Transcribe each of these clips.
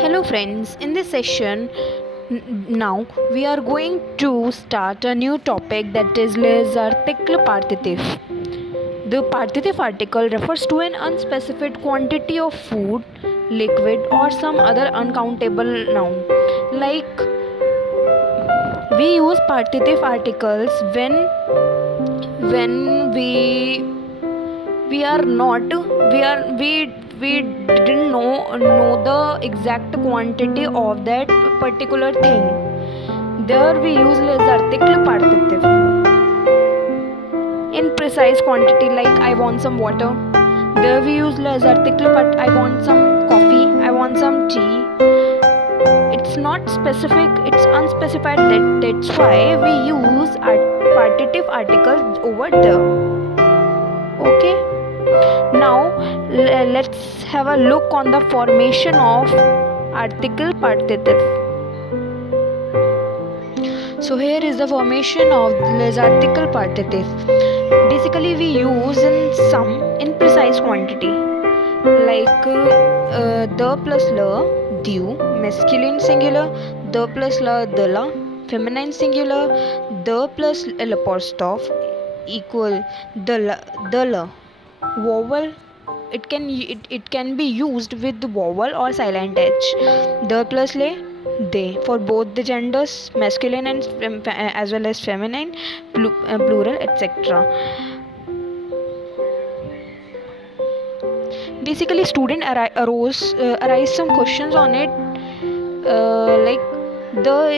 Hello friends, in this session now we are going to start a new topic, that is les articles partitif. The partitive article refers to an unspecified quantity of food, liquid or some other uncountable noun. Like we use partitive articles when we are not we didn't know the exact quantity of that particular thing. There we use les articles partitif in precise quantity, like I want some water. There we use les articles but I want some coffee, I want some tea. It's not specific, it's unspecified, that's why we use partitive articles over there. Okay, now let's have a look on the formation of article partitive. So here is the formation of les article partitive. Basically we use in precise quantity, like the plus la, du, masculine singular, the plus la, de la, feminine singular, the plus l apostrophe equal the la. Vowel, it can be used with the vowel or silent h. The plus le, they, for both the genders, masculine and as well as feminine, plural, etc. Basically student arise some questions on it, like the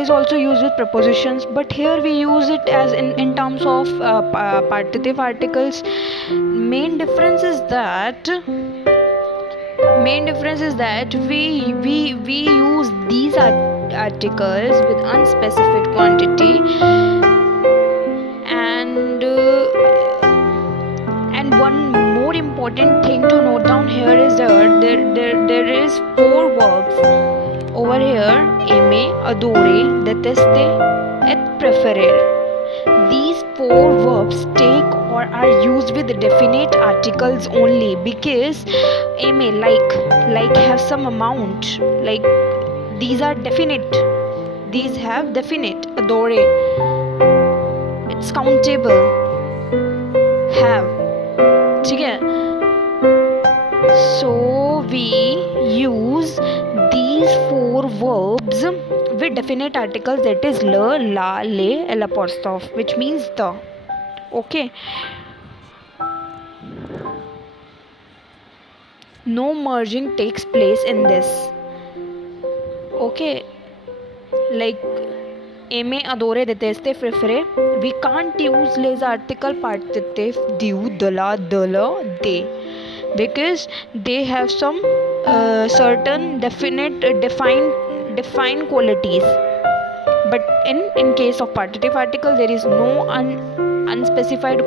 is also used with prepositions, but here we use it as in terms of partitive articles. Main difference is that we use these articles with unspecified quantity, and one more important thing to note down here is that there is 4 verbs over here: aimer, adorer, détester, et préférer. These 4 verbs take or are used with definite articles only, because aimer, like have some amount, like these are definite, these have definite. Adorer, it's countable, have. ठीक है? So we use these 4 verbs with definite articles, that is le, la, le, l apostrophe, which means the. Okay, no merging takes place in this. Okay, like aimer, adorer, détester, préférer, we can't use les articles partitif du, de la, de, because they have some certain defined qualities. But in case of partitive article, there is no unspecified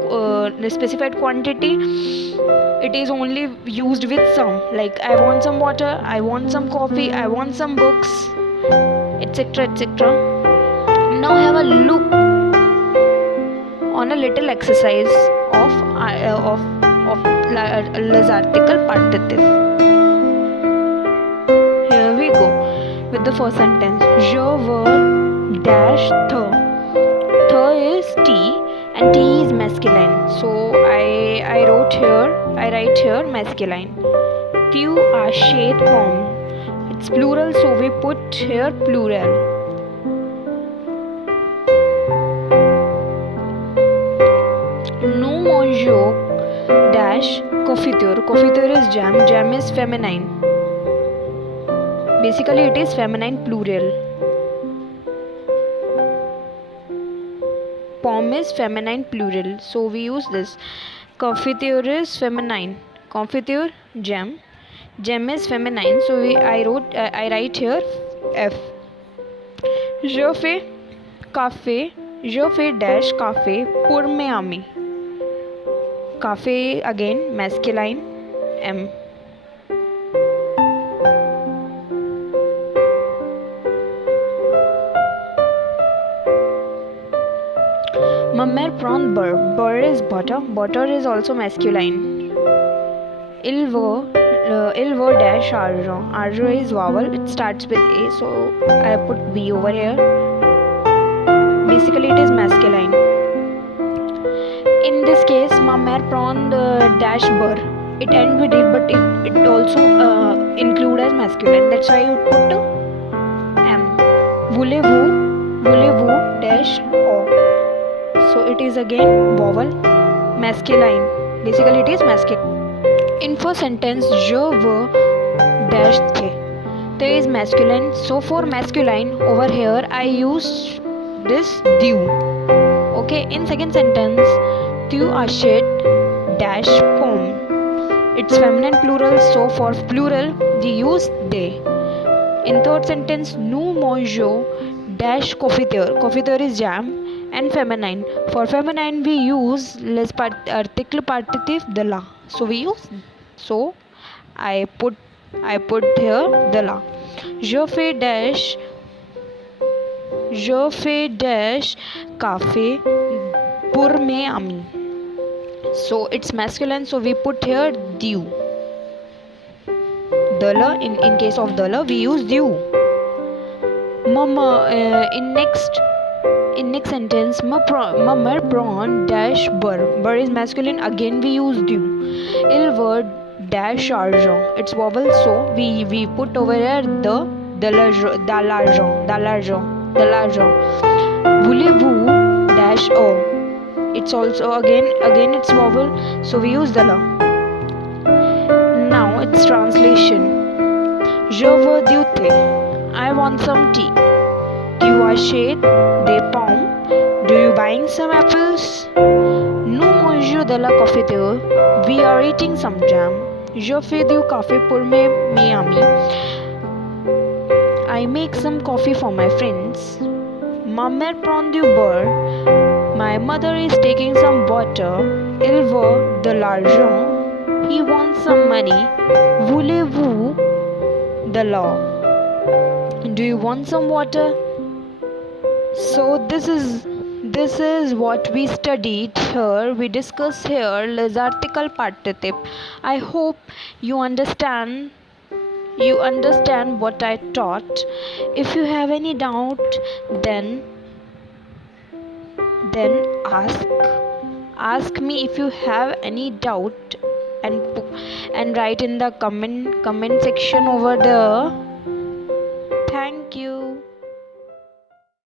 specified quantity. It is only used with some, like I want some water, I want some coffee, I want some books, etc, etc. Now have a look on a little exercise of les articles partitif. Here we go with the first sentence. Je veux dash the. The is T and T is masculine, so I write here masculine. Tu achètes pomme, it's plural, so we put here plural. Nous mangeons dash confiture. Confiture is jam. Jam is feminine. Basically it is feminine plural. Pomme is feminine plural, so we use this. Confiture is feminine. Confiture, jam. Jam is feminine, so I write here F. Je fais café. Je fais dash café pour mes amis. Café again masculine, M. Ma mère prend beurre. Beurre is butter. Butter is also masculine. Il veut il wo dash arjo. Arjo is vowel. It starts with a, so I put b over here. Basically, it is masculine. In this case, ma mer prawn dash bur. It ends with it, but it also include as masculine. That's why you put m. Voulez-vous dash o. So it is again vowel, masculine. Basically, it is masculine. In first sentence, je veux dash the. There is masculine. So for masculine, over here I use this tu. Okay. In second sentence, tu achètes dash pomme. It's feminine plural. So for plural, we use they. In third sentence, nous mangeons dash confiture. Confiture is jam. And feminine. For feminine, we use less article partitive de la. So we use. So I put here de la. Je fais dash café pour mes amis. So it's masculine. So we put here du. De la. In case of de la, we use du. Mama. In next sentence, ma mer prawn dash bur. Bur is masculine. Again we use du. Il word dash argent. It's vowel, so we put over here de l'argent. Voulez-vous dash o. It's also again it's vowel, so we use de la. Now it's translation. Je veux du thé. I want some tea. Tu achètes des pommes. Do you buying some apples? Nous mangeons de la confiture. We are eating some jam. Je fais du café pour mes amis. I make some coffee for my friends. Ma mère prend du beurre. My mother is taking some water. Il veut de l'argent. He wants some money. Voulez-vous de l'eau? Do you want some water? So this is what we studied here. We discussed here les article participe. I hope you understand what I taught. If you have any doubt, then ask me if you have any doubt, and write in the comment section over there.